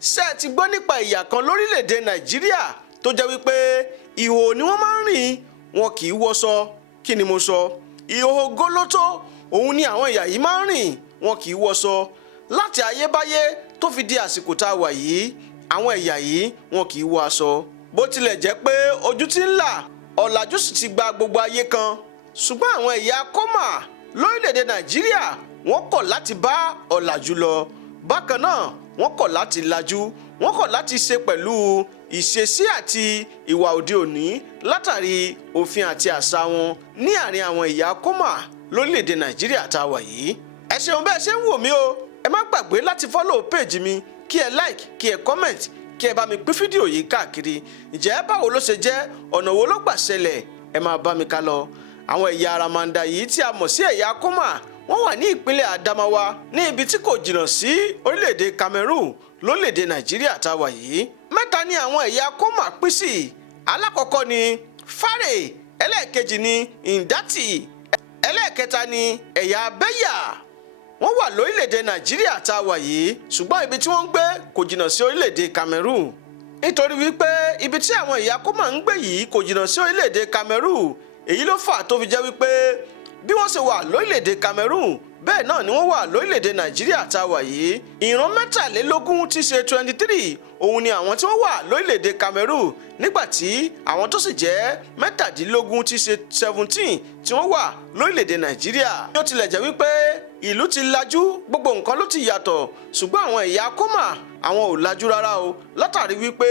Ṣé ẹ ti gbọ́ nípa ìyà kan lórílẹ̀‐èdè Nàìjíríà tó jẹ́ wípé ìhòòhò ni wọ́n máa ń rìn, wọn kì í wọṣọ? Kí ni mo sọ? Ìhòòhò gólótó òun ni àwọn ìyà yìí máa ń rìn, wọn kì í wọṣọ. Láti ayébáyé tó fi di àsìkò tá a wà yìí, àwọn ìyà yìí wọn kì í wọ aṣọ. Bó tilẹ̀ jẹ́ pé ojú ti ń là, ọ̀làjú sì ti gba gbogbo ayé kan, ṣùgbọ́n àwọn ẹ̀yà kọ́mà lórílẹ̀‐èdè Nàìjíríà wọ́n kọ̀ láti bá ọ̀làjú lọ. Bákan náà wọ́n kọ̀ láti lajú, wọ́n kọ̀ láti ṣe pẹ̀lú ìṣesí àti ìwà òde òní látàrí òfin àti àṣà wọn ní àárín àwọn ẹ̀yà kọ́mà lórílẹ̀‐èdè Nàìjíríà tá a wà yìí. Ẹ ṣeun bẹ́ẹ̀ ṣe ń wò mí o. Ẹ má gbàgbé láti follow page mi, kí ẹ like, kí ẹ comment, kí ẹ bá mi pín fídíò yìí káàkiri. Ǹjẹ́ báwo ló ṣe jẹ́, ọ̀nà wo ló gbà ṣẹlẹ̀? Ẹ máa bá mi ká lọ. Àwọn ẹ̀yà àràmàǹdà yìí tí a mọ̀ sí ẹ̀yà kọ́mà wọ́n wà ní ìpínlẹ̀ Adamawa ní ibi tí kò jìnnà sí orílẹ̀-èdè Cameroon lórílẹ̀-èdè Nàìjíríà tá a wà yìí. Mẹ́ta ni àwọn ẹ̀yà kọ́mà pín sí. Alákọ̀ọ́kọ́ ni Fare, ẹlẹ́ẹ̀kejì ni Indati, ẹlẹ́ẹ̀kẹta ni ẹ̀yà Bẹ́yà. Wọ́n wà lórílẹ̀-èdè Nàìjíríà tá a wà yìí, ṣùgbọ́n ibi tí wọ́n ń gbé kò jìnnà sí orílẹ̀-èdè Cameroon. Nítorí wípé ibi tí àwọn ẹ̀yà kọ́mà ń gbé yìí kò jìnnà sí orílẹ̀-èdè Cameroon, èyí ló fà tó fi jẹ́ wípé bí wọ́n ṣe wà lórílẹ̀‐èdè Cameroon bẹ́ẹ̀ náà ni wọ́n wà lórílẹ̀‐èdè Nàìjíríà tá a wà yìí. Ìran mẹ́tàlélógún tí ṣe 23 òun ni àwọn tí wọ́n wà lórílẹ̀‐èdè Cameroon, nígbà tí àwọn tó sì jẹ́ mẹ́tàdínlógún tí ṣe 17 tí wọ́n wà lórílẹ̀‐èdè Nàìjíríà. Bí ó tilẹ̀ jẹ́ wípé ìlú ti lajú, gbogbo nǹkan ló ti yàtọ̀, ṣùgbọ́n àwọn ẹ̀yà kọ́mà àwọn ò lajú rárá o, látàrí wípé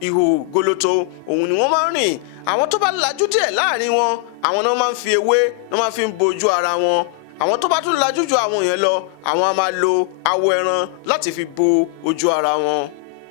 ìhòòhò gólótó òun ni wọ́n máa ń rìn. Àwọn tó bá lajú díẹ̀ láàrin wọn, àwọn náà máa ń fi ewé náà máa fi ń bojú ara wọn. Àwọn tó bá tún lajú ju àwọn yẹn lọ, àwọn á máa lo awọ ẹran láti fi bo ojú ara wọn.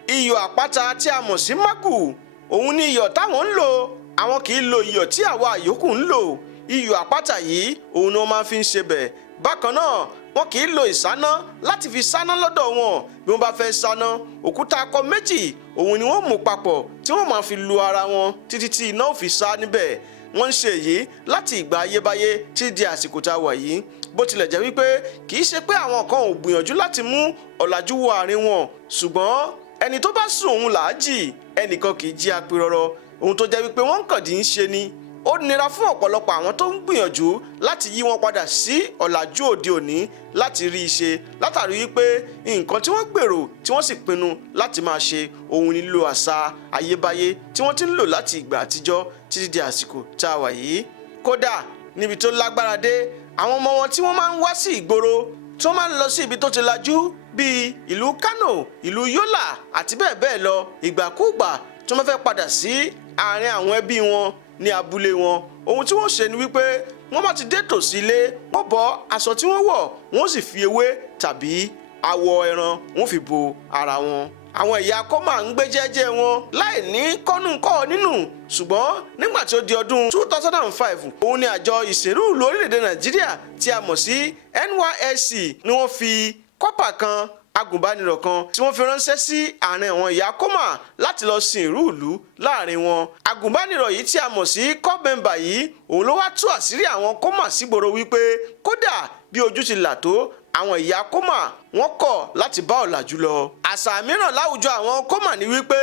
Iyọ̀ àpáta tí a mọ̀ sí mágù, òun ni iyọ̀ táwọn ń lò. Àwọn kì í lo iyọ̀ tí àwa yòókù ń lò. Iyọ̀ àpáta yìí òun ni wọ́n máa fi ń ṣe bẹ̀. Bákan náà wọn kì í lo ìsáná láti fi sáná lọ́dọ̀ wọn. Bí wọ́n bá fẹ́ sáná, òkúta akọ méjì òun ni wọ́n mú papọ̀ tí wọ́n máa fi lu ara wọn títí tí iná ò fi sá níbẹ̀. Wọ́n ń ṣe èyí láti ìgbà ayébáyé títí di àsìkò tá a wà yìí. Bó tilẹ̀ jẹ́ wípé kì í ṣe pé àwọn kan ò gbìyànjú láti mú ọ̀làjú wọ àárín wọn, ṣùgbọ́n ẹni tó bá sùn òun làá jì, ẹnìkan kì í jí apirọrọ. Ohun tó jẹ́ wípé wọ́n kàn dí ń ṣe ni. Ó nira fún ọ̀pọ̀lọpọ̀ àwọn tó ń gbìyànjú láti yí wọn padà sí ọ̀làjú òde òní láti rí i ṣe, látàrí wípé nǹkan tí wọ́n gbèrò tí wọ́n sì pinnu láti máa ṣe òun nílò àṣà ayébáyé tí wọ́n ti ń lò láti ìgbà àtijọ́ títí di àsìkò tá a wà yìí. Kódà níbi tó lágbára dé, àwọn ọmọ wọn tí wọ́n máa ń wá sí ìgboro, tí wọ́n máa ń lọ sí ibi tó ti lajú bíi ìlú Kano, ìlú Yola àti bẹ́ẹ̀ bẹ́ẹ̀ lọ, ìgbàkúùgbà tí wọ́n fẹ́ padà sí àárín àwọn ẹbí wọn ní abúlé wọn, ohun tí wọ́n ṣe ni wípé wọ́n bá ti dé tòsí ilé, wọ́n bọ́ aṣọ tí wọ́n wọ̀, wọ́n sì fi ewé tàbí awọ ẹran wọ́n fi bo ara wọn. Àwọn ẹ̀yà kọ́mà ń gbé jẹ́jẹ́ wọn láì ní kọ́nùkọ́ nínú, ṣùgbọ́n nígbà tí ó di ọdún 2005 òun ni àjọ ìṣèrú ìlú orílẹ̀-èdè Nàìjíríà tí a mọ̀ sí NYSC ni wọ́n fi kọ́pà kan agùnbánirọ̀ kan tí wọ́n fi ránṣẹ́ sí àárín àwọn ẹ̀yà kọ́mà láti lọ sin ìrú ìlú láàrin wọn. Agùnbánirọ̀ yìí tí a mọ̀ sí corps member yìí òun ló wá tú àṣírí àwọn kọ́mà sígboro wípé kódà bí ojú ti là tó, àwọn ẹ̀yà kọ́mà wọ́n kọ̀ láti bá ọ̀làjú lọ. Àṣà mìíràn láwùjọ àwọn kọ́mà ni wípé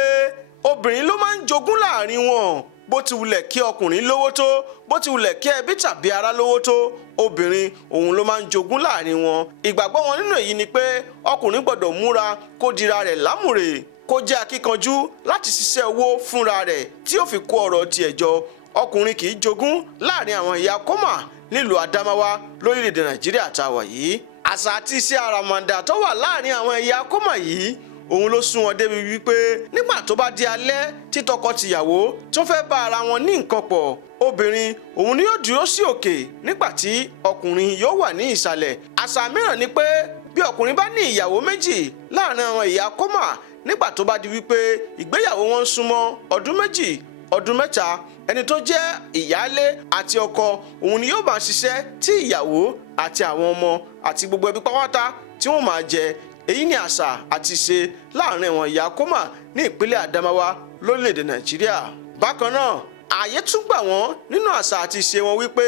obìnrin ló máa ń jogún láàrin wọn. Bó ti wulẹ̀ kí ọkùnrin lówó tó, bó ti wulẹ̀ kí ẹbí tàbí ará lówó tó, obìnrin òun ló máa ń jogún láàrin wọn. Ìgbàgbọ́ wọn nínú èyí ni pé ọkùnrin gbọ́dọ̀ múra kó dira rẹ̀ lámùrè, kó jẹ́ akíkanjú láti ṣiṣẹ́ owó fúnra rẹ̀ tí ó fi kó ọrọ̀ tiẹ̀ jọ. Ọkùnrin kì í jogún láàrin àwọn ẹ̀yà kọ́mà nílùú Adamawa lórílẹ̀‐èdè Nàìjíríà tá a wà yìí. Àṣà àti iṣẹ́ àràmàǹdà tó wà láàrin àwọn ẹ̀yà kọ́mà yìí òun ló sún wọn débi wípé nígbà tó bá di alẹ́ tí tọkọ-tìyàwó tó fẹ́ bá ara wọn ní nǹkan pọ̀, obìnrin òun ni yóò dúró sí òkè nígbà tí ọkùnrin yóò wà ní ìsàlẹ̀. Àṣà mìíràn ni pé bí ọkùnrin bá ní ìyàwó méjì láàrin àwọn ẹ̀yà kọ́mà, nígbà tó bá di wípé ìgbéyàwó wọn ń súnmọ́ ọdún méjì, ọdún mẹ́ta, ẹni tó jẹ́ ìyálé àti ọkọ òun ni yóò bá ṣiṣẹ́ tí ìyàwó àti àwọn ọmọ àti gbogbo ẹbí pátá tí wọ́n máa jẹ. Èyí ni àṣà àti ìṣe láàrin àwọn ẹ̀yà kọ́mà ní ìpínlẹ̀ Adamawa lórílẹ̀‐èdè Nàìjíríà. Bákan náà, ààyè tún gbà wọ́n nínú àṣà àti ìṣe wọn wípé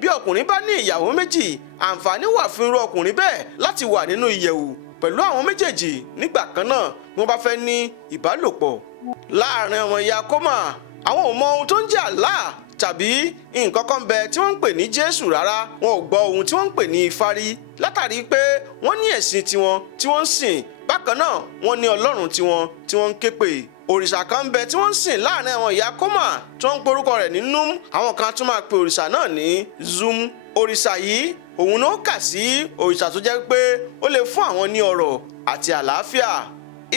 bí ọkùnrin bá ní ìyàwó méjì àǹfààní wà fún irú ọkùnrin bẹ́ẹ̀ láti wà nínú ìyẹ̀wù pẹ̀lú àwọn méjèèjì nígbà kan náà bí wọ́n bá fẹ́ ní ìbálòpọ̀. láàrin àwọn ìyá kómà àwọn ò mọ ohun tó ń jẹ́ Allah tàbí nǹkan kan bẹ tí wọ́n ń pè ní Jésù rárá. wọn ò gbọ́ ohun tí wọ́n ń pè ní Ifá rí látàrí pé wọ́n ní ẹ̀sìn tiwọn tí wọ́n ń sìn. bákan náà wọ́n ní Ọlọ́run tiwọn tí wọ́n ń ké pè. òrìṣà kan bẹ tí wọ́n ń sìn láàrin àwọn ìyá kómà tí wọ́n ń porúkọ rẹ̀ ní Num. àwọn kan tún máa pe òrìṣà náà ní Zum. òrìṣà yìí òun ló kà sí òrìṣà tó jẹ́ pé ó lè fún àwọn ní ọrọ̀ àti àlàáfíà.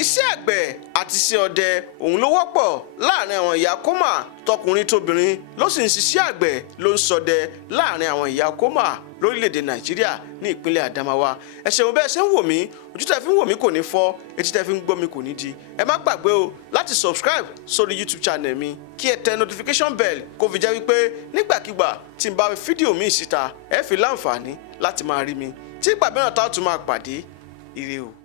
iṣẹ́ àgbẹ̀ àti iṣẹ́ ọdẹ òun ló wọ́pọ̀ láàrin àwọn ìyá kómà. tọkùnrin tóbìnrin ló sì ń ṣiṣẹ́ àgbẹ̀ ló ń ṣọdẹ láàrin àwọn ìyá kómà lórílẹ̀‐èdè Nàìjíríà ní ìpínlẹ̀ Adamawa. ẹ ṣeun bẹ́ẹ̀ ṣe ń wò mí, ojú tẹ́ fi ń wò mí kò ní fọ́, etí tẹ́ fi ń gbọ́ mi kò ní di. ẹ má gbàgbé o láti subscribe sórí YouTube channel mi kí ẹ tẹ notification bell kó fi jẹ́ wípé nígbàkigbà tí n bá fi fídíò mi síta ẹ fi láǹfààní láti máa rí mi. tí ìgbà mìíràn tá a tún máa pàdé, ire o.